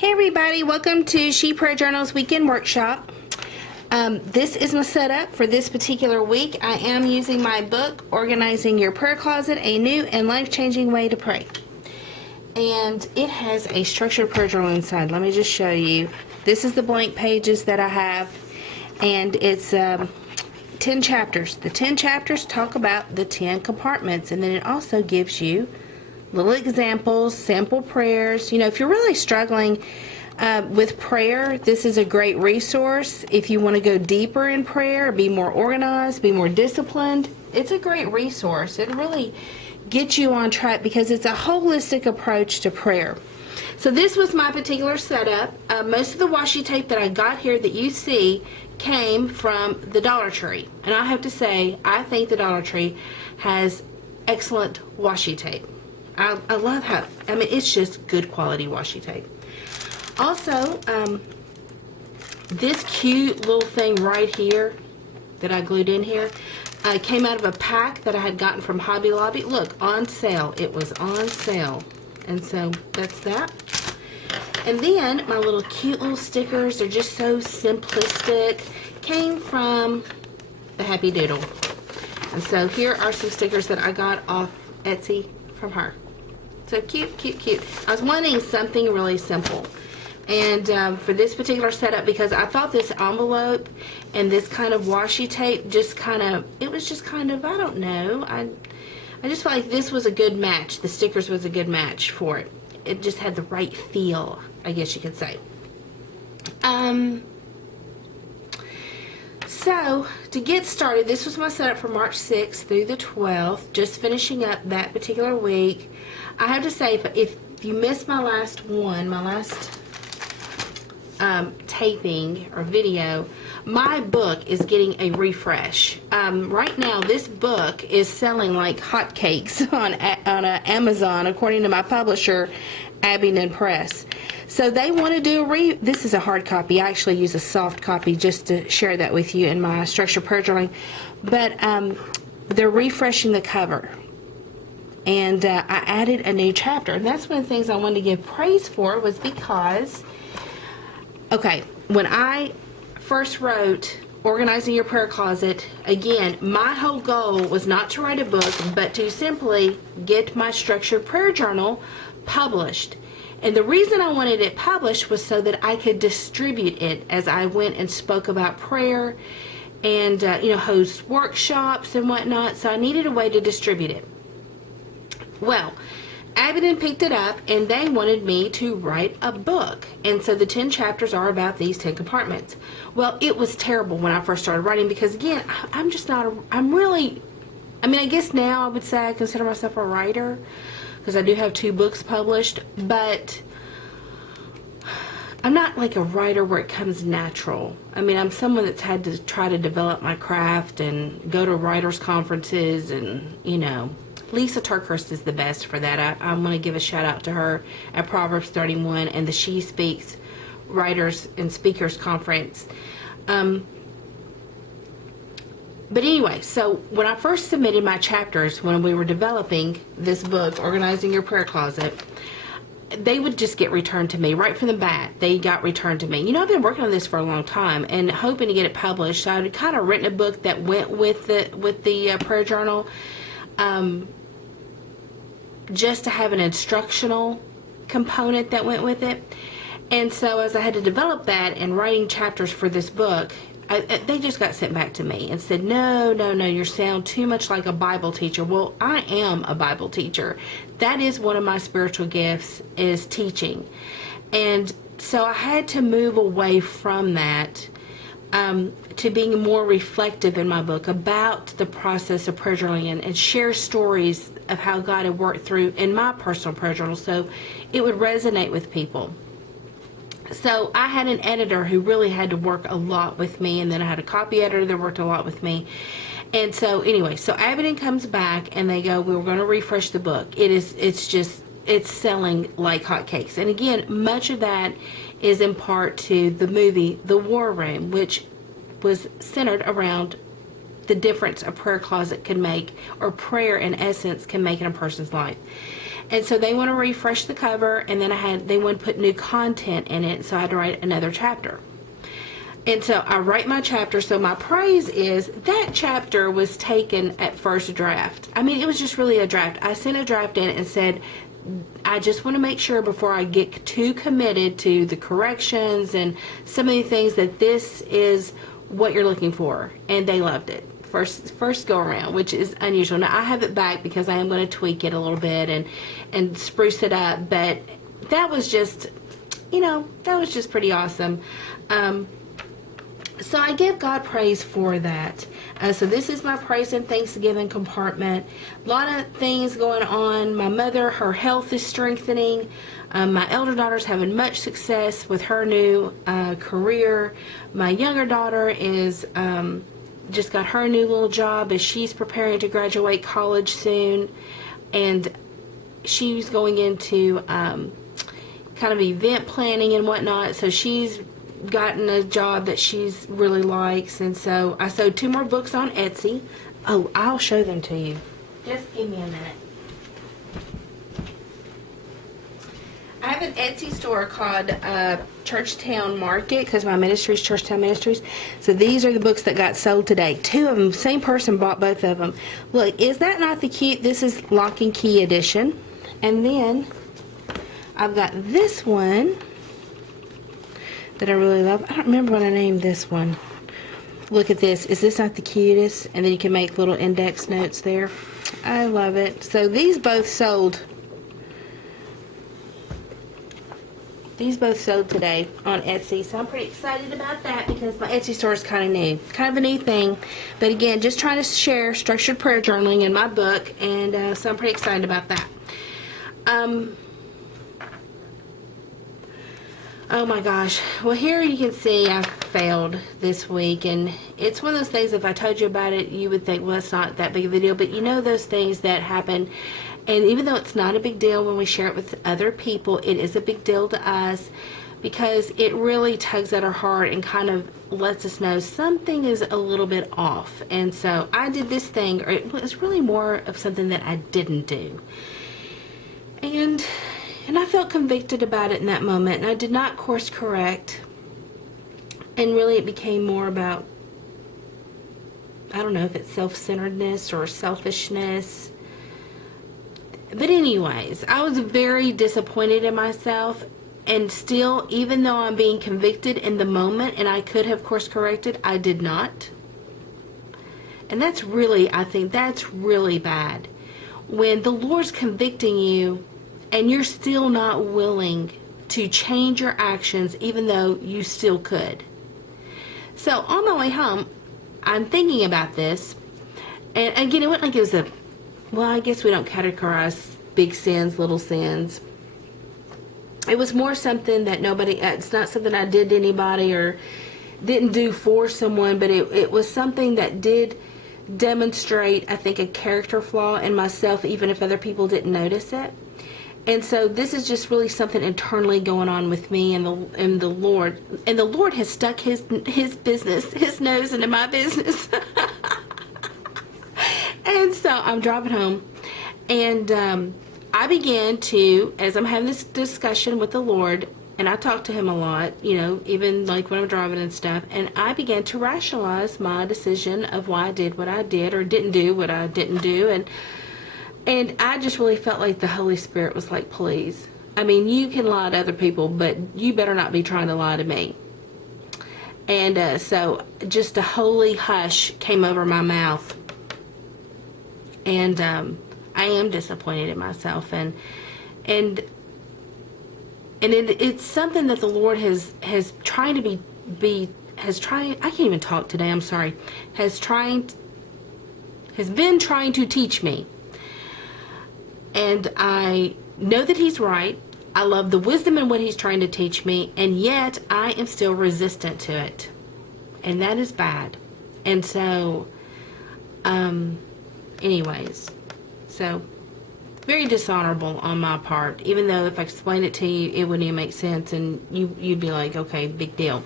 Hey everybody, welcome to She Prayer Journal's Weekend Workshop. This is my setup for this particular week. I am using my book, Organizing Your Prayer Closet, A New and Life-Changing Way to Pray. And it has a structured prayer journal inside. Let me just show you. This is the blank pages that I have, and it's 10 chapters. The 10 chapters talk about the 10 compartments, and then it also gives you little examples, sample prayers. You know, if you're really struggling with prayer, this is a great resource. If you want to go deeper in prayer, be more organized, be more disciplined, it's a great resource. It really gets you on track because it's a holistic approach to prayer. So this was my particular setup. Most of the washi tape that I got here that you see came from the Dollar Tree. And I have to say, I think the Dollar Tree has excellent washi tape. I love how, it's just good quality washi tape. Also, this cute little thing right here that I glued in here came out of a pack that I had gotten from Hobby Lobby. Look, on sale. It was on sale. And so that's that. And then my little cute little stickers are just so simplistic. Came from the Happy Doodle. And so here are some stickers that I got off Etsy from her. So cute, cute, cute. I was wanting something really simple. And for this particular setup, because I thought this envelope and this kind of washi tape just kind of, it was just kind of, I don't know. I just felt like this was a good match. The stickers was a good match for it. It just had the right feel, I guess you could say. So, to get started, this was my setup for March 6th through the 12th, just finishing up that particular week. I have to say, if you missed my last taping or video, my book is getting a refresh. Right now, this book is selling like hotcakes on Amazon, according to my publisher, Abingdon Press. So they want to do this is a hard copy. I actually use a soft copy just to share that with you in my structured prayer journaling. But they're refreshing the cover. And I added a new chapter. And that's one of the things I wanted to give praise for, was because, okay, when I first wrote Organizing Your Prayer Closet, again, my whole goal was not to write a book, but to simply get my structured prayer journal published. And the reason I wanted it published was so that I could distribute it as I went and spoke about prayer and, host workshops and whatnot. So I needed a way to distribute it. Well, Abingdon picked it up and they wanted me to write a book. And so the 10 chapters are about these 10 compartments. Well, it was terrible when I first started writing because, again, I guess now I would say I consider myself a writer because I do have 2 books published, but I'm not like a writer where it comes natural. I'm someone that's had to try to develop my craft and go to writers' conferences and, Lisa Turkhurst is the best for that. I'm going to give a shout out to her at Proverbs 31 and the She Speaks Writers and Speakers Conference. But anyway, so when I first submitted my chapters, when we were developing this book, Organizing Your Prayer Closet, they would just get returned to me right from the bat. They got returned to me. I've been working on this for a long time and hoping to get it published. So I'd kind of written a book that went with the prayer journal, just to have an instructional component that went with it. And so as I had to develop that and writing chapters for this book, they just got sent back to me and said, no, you sound too much like a Bible teacher. Well, I am a Bible teacher. That is one of my spiritual gifts, is teaching. And so I had to move away from that to being more reflective in my book about the process of prayer journaling and share stories of how God had worked through in my personal prayer journal so it would resonate with people. So I had an editor who really had to work a lot with me, and then I had a copy editor that worked a lot with me. And so anyway, so Abingdon comes back and they go, we're going to refresh the book. It's selling like hotcakes. And again, much of that is in part to the movie The War Room, which was centered around the difference a prayer closet can make, or prayer in essence can make in a person's life. And so they want to refresh the cover, and then they want to put new content in it, so I had to write another chapter. And so I write my chapter. So my praise is that chapter was taken at first draft. I mean, it was just really a draft. I sent a draft in and said, I just want to make sure before I get too committed to the corrections and some of the things that this is what you're looking for. And they loved it. First go around, which is unusual. Now I have it back because I am going to tweak it a little bit and spruce it up. But that was just, that was just pretty awesome. So I give God praise for that. So this is my praise and thanksgiving compartment. A lot of things going on. My mother, her health is strengthening. My elder daughter's having much success with her new career. My younger daughter is just got her new little job as she's preparing to graduate college soon. And she's going into kind of event planning and whatnot. So she's gotten a job that she's really likes. And so I sold 2 more books on Etsy. Oh, I'll show them to you. Just give me a minute. I have an Etsy store called Churchtown Market because my ministry is Churchtown Ministries. So these are the books that got sold today. 2 of them, same person bought both of them. Look, is that not the cute? This is Lock and Key edition. And then I've got this one that I really love. I don't remember what I named this one. Look at this. Is this not the cutest? And then you can make little index notes there. I love it. So these both sold. These both sold today on Etsy. So I'm pretty excited about that because my Etsy store is kind of new. Kind of a new thing. But again, just trying to share structured prayer journaling in my book. And so I'm pretty excited about that. Oh my gosh. Well, here you can see I failed this week, and it's one of those things, if I told you about it, you would think, well, it's not that big of a deal, but you know those things that happen, and even though it's not a big deal when we share it with other people, it is a big deal to us because it really tugs at our heart and kind of lets us know something is a little bit off. And so I did this thing, or it was really more of something that I didn't do. And I felt convicted about it in that moment, and I did not course correct. And really it became more about, I don't know if it's self-centeredness or selfishness. But anyways, I was very disappointed in myself, and still, even though I'm being convicted in the moment and I could have course corrected, I did not. And that's really, I think that's really bad. When the Lord's convicting you and you're still not willing to change your actions even though you still could. So on my way home, I'm thinking about this. And again, it wasn't like it was well, I guess we don't categorize big sins, little sins. It was more something that it's not something I did to anybody or didn't do for someone, but it was something that did demonstrate, I think, a character flaw in myself, even if other people didn't notice it. And so this is just really something internally going on with me and the Lord. And the Lord has stuck his business, his nose into my business. And so I'm driving home, and I began to, as I'm having this discussion with the Lord, and I talk to him a lot, even like when I'm driving and stuff, and I began to rationalize my decision of why I did what I did or didn't do what I didn't do. And I just really felt like the Holy Spirit was like, please. I mean, you can lie to other people, but you better not be trying to lie to me. And so just a holy hush came over my mouth. And I am disappointed in myself. And it's something that the Lord has tried to I can't even talk today, I'm sorry, has been trying to teach me. And I know that he's right. I love the wisdom in what he's trying to teach me, and yet I am still resistant to it. And that is bad. And so, anyways, so very dishonorable on my part, even though if I explained it to you, it wouldn't even make sense, and you'd be like, okay, big deal.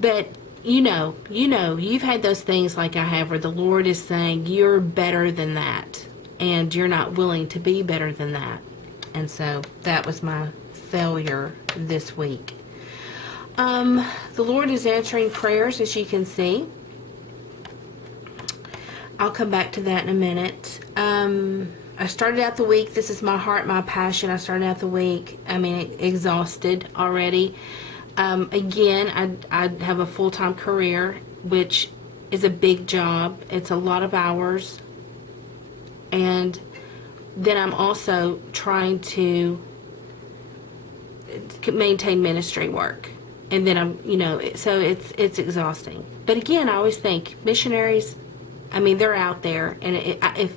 But you've had those things like I have where the Lord is saying, you're better than that. And you're not willing to be better than that. And so that was my failure this week. The Lord is answering prayers, as you can see. I'll come back to that in a minute. I started out the week, this is my heart, my passion. I started out the week, exhausted already. Again, I have a full-time career, which is a big job. It's a lot of hours. And then I'm also trying to maintain ministry work. And then so it's exhausting. But again, I always think missionaries, they're out there, and if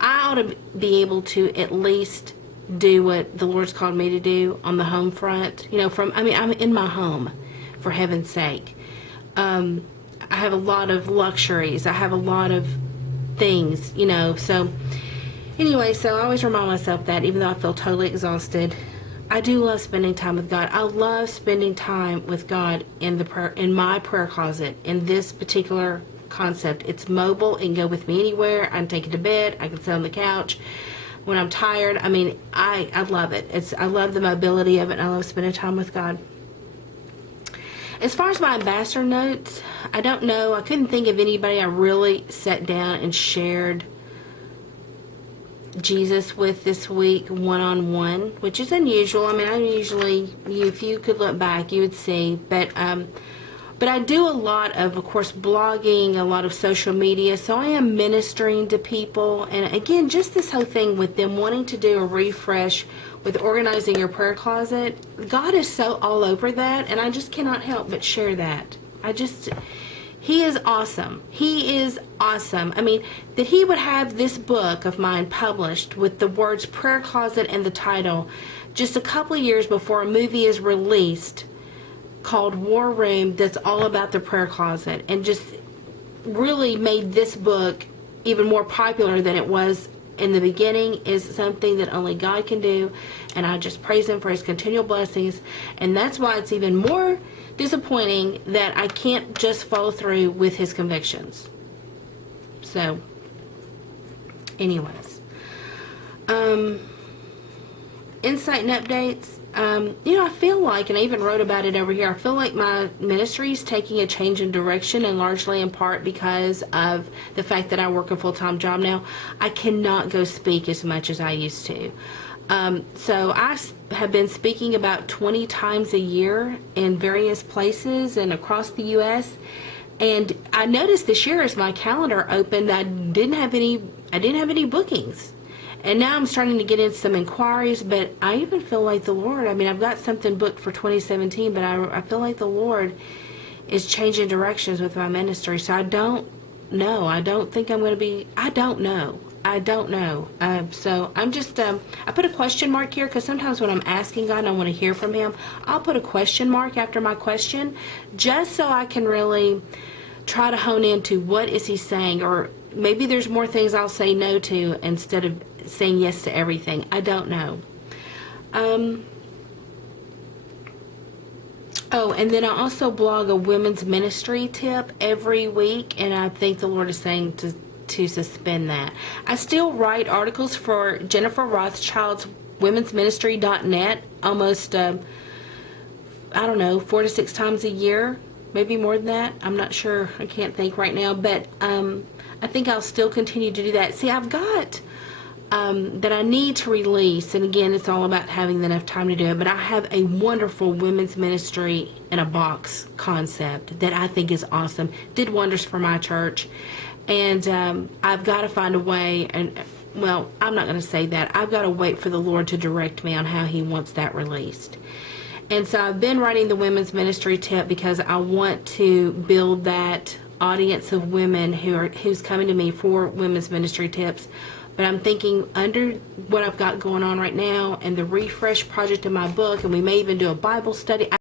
I ought to be able to at least do what the Lord's called me to do on the home front. I'm in my home, for heaven's sake. I have a lot of luxuries. I have a lot of things, so anyway, so I always remind myself that even though I feel totally exhausted, I do love spending time with God. I love spending time with God in my prayer closet. In this particular concept, it's mobile. It can go with me anywhere. I can take it to bed. I can sit on the couch when I'm tired. I love it. I love the mobility of it, and I love spending time with God. As far as my ambassador notes, I don't know. I couldn't think of anybody I really sat down and shared Jesus with this week one-on-one, which is unusual. I'm usually, if you could look back, you would see, but I do a lot of course, blogging, a lot of social media, so I am ministering to people. And again, just this whole thing with them wanting to do a refresh with organizing your prayer closet, God is so all over that, and I just cannot help but share that. He is awesome. He is awesome. That he would have this book of mine published with the words prayer closet and the title just a couple of years before a movie is released called War Room, that's all about the prayer closet, and just really made this book even more popular than it was in the beginning, is something that only God can do. And I just praise him for his continual blessings. And that's why it's even more disappointing that I can't just follow through with his convictions. So anyways, insight and updates. I feel like, and I even wrote about it over here, I feel like my ministry is taking a change in direction, and largely in part because of the fact that I work a full-time job now. I cannot go speak as much as I used to. So I have been speaking about 20 times a year in various places and across the U.S. And I noticed this year as my calendar opened, I didn't have any bookings. And now I'm starting to get into some inquiries, but I even feel like the Lord, I've got something booked for 2017, but I feel like the Lord is changing directions with my ministry. So I don't know. I don't think I'm going to be, I don't know. So I'm just, I put a question mark here, because sometimes when I'm asking God and I want to hear from him, I'll put a question mark after my question, just so I can really try to hone into what is he saying, or maybe there's more things I'll say no to instead of saying yes to everything. I don't know. And then I also blog a women's ministry tip every week, and I think the Lord is saying to suspend that. I still write articles for Jennifer Rothschild's womensministry.net almost, 4 to 6 times a year, maybe more than that. I'm not sure. I can't think right now, but I think I'll still continue to do that. See, I've got that I need to release, and again, it's all about having enough time to do it, but I have a wonderful women's ministry in a box concept that I think is awesome. Did wonders for my church, and I've got to find a way, and well, I'm not going to say that. I've got to wait for the Lord to direct me on how he wants that released. And so I've been writing the women's ministry tip because I want to build that audience of women who's coming to me for women's ministry tips. But I'm thinking, under what I've got going on right now and the refresh project in my book, and we may even do a Bible study.